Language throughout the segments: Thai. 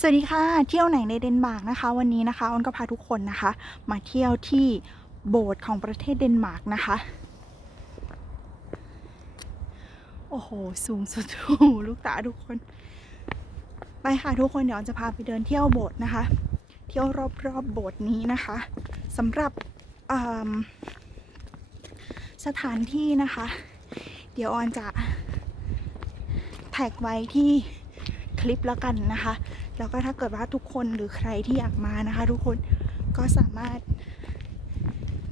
สวัสดีค่ะ เที่ยวไหนในเดนมาร์กนะคะ วันนี้นะคะออนก็พาทุกคนนะคะ มาเที่ยวที่โบสถ์ของประเทศเดนมาร์กนะคะ โอ้โห สูงสุดลูกตาทุกคน ไปค่ะทุกคนเดี๋ยวออนจะพาไปเดินเที่ยวโบสถ์นะคะ เที่ยวรอบๆบโบสถ์นี้นะคะสำหรับสถานที่นะคะ เดี๋ยวออนจะแท็กไว้ที่คลิปแล้วกันนะคะ แล้วก็ถ้าเกิดว่าทุกคนหรือใครที่อยากมานะคะ ทุกคนก็สามารถ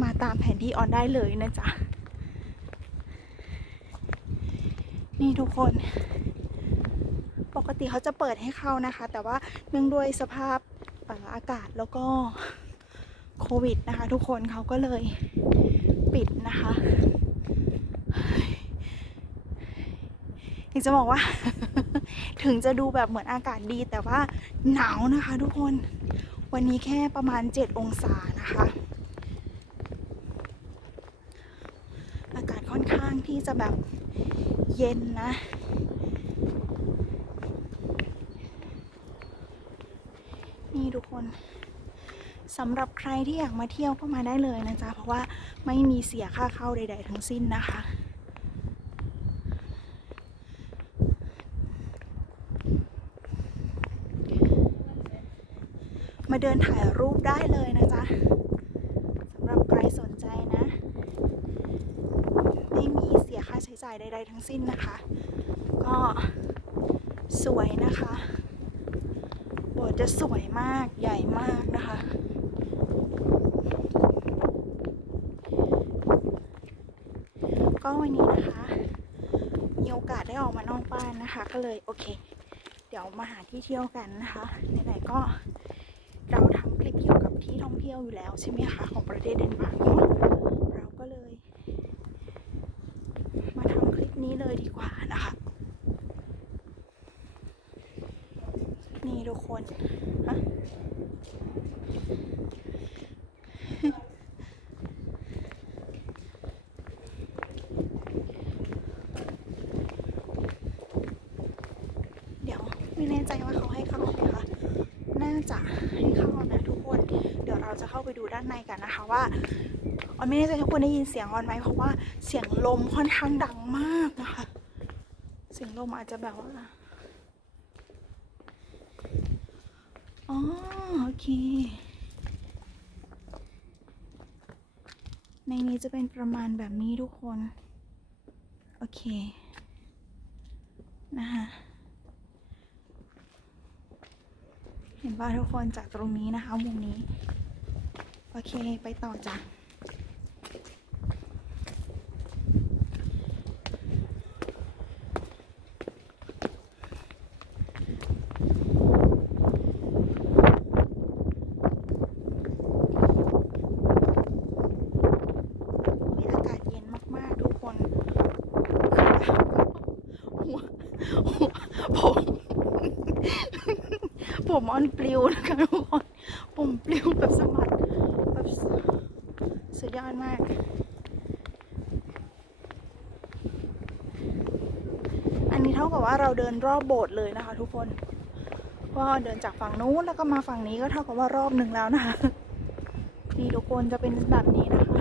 มาตามแผนที่ออนได้เลยนะจ๊ะ นี่ทุกคน ปกติเขาจะเปิดให้เข้านะคะ แต่ว่าเนื่องด้วยสภาพอออากาศแล้วก็โควิดนะคะ ทุกคนเขาก็เลยปิดนะคะอยากจะบอกว่า ถึงจะดูแบบเหมือนอากาศดีแต่ว่าหนาวนะคะทุกคน วันนี้แค่ประมาณ 7 องศานะคะ อากาศค่อนข้างที่จะแบบเย็นนะ นี่ทุกคนสำหรับใครที่อยากมาเที่ยวก็มาได้เลยนะจ๊ะ เพราะว่าไม่มีเสียค่าเข้าใด ๆ ทั้งสิ้นนะคะ มาเดินถ่ายรูปได้เลยนะจ๊ะสำหรับใครสนใจนะไม่มีเสียค่าใช้จ่ายใด ๆ ทั้งสิ้นนะคะ ก็สวยนะคะโบสถ์จะสวยมากใหญ่มากนะคะก็วันนี้นะคะ มีโอกาสได้ออกมานอกบ้านนะคะ ก็เลยโอเค เดี๋ยวมาหาที่เที่ยวกันนะคะไหนๆก็ ทำคลิปเกี่ยวกับที่ท่องเที่ยวอยู่แล้วใช่ไหมคะของประเทศเดนมาร์กเนาะเราก็เลย มาทำคลิปนี้เลยดีกว่านะคะ นี่ทุกคนฮะเดี๋ยวไม่แน่ใจว่าเขาให้เข้าไหมคะ น่าจะให้เข้านะทุกคน เดี๋ยวเราจะเข้าไปดูด้านในกันนะคะว่าออนไม่แน่ใจทุกคนได้ยินเสียงออนไหมเพราะว่าเสียงลมค่อนข้างดังมากนะคะ เสียงลมอาจจะแบบว่าอ๋อโอเค ในนี้จะเป็นประมาณแบบนี้ทุกคน โอเค นะคะ เห็นว่าทุกคนจากตรงนี้นะคะมุมนี้ โอเคไปต่อจ้ะอุ๊ยอากาศเย็นมากๆทุกคนหัวหัวผม ผมออนปลิวนะคะทุกคนผมปลิวแบบสะบัดแบบสุดยอดมากอันนี้เท่ากับว่าเราเดินรอบโบสถ์เลยนะคะ ทุกคนก็เดินจากฝั่งนู้นแล้วก็มาฝั่งนี้ก็เท่ากับว่ารอบหนึ่งแล้วนะคะนี่ทุกคนจะเป็นแบบนี้นะคะ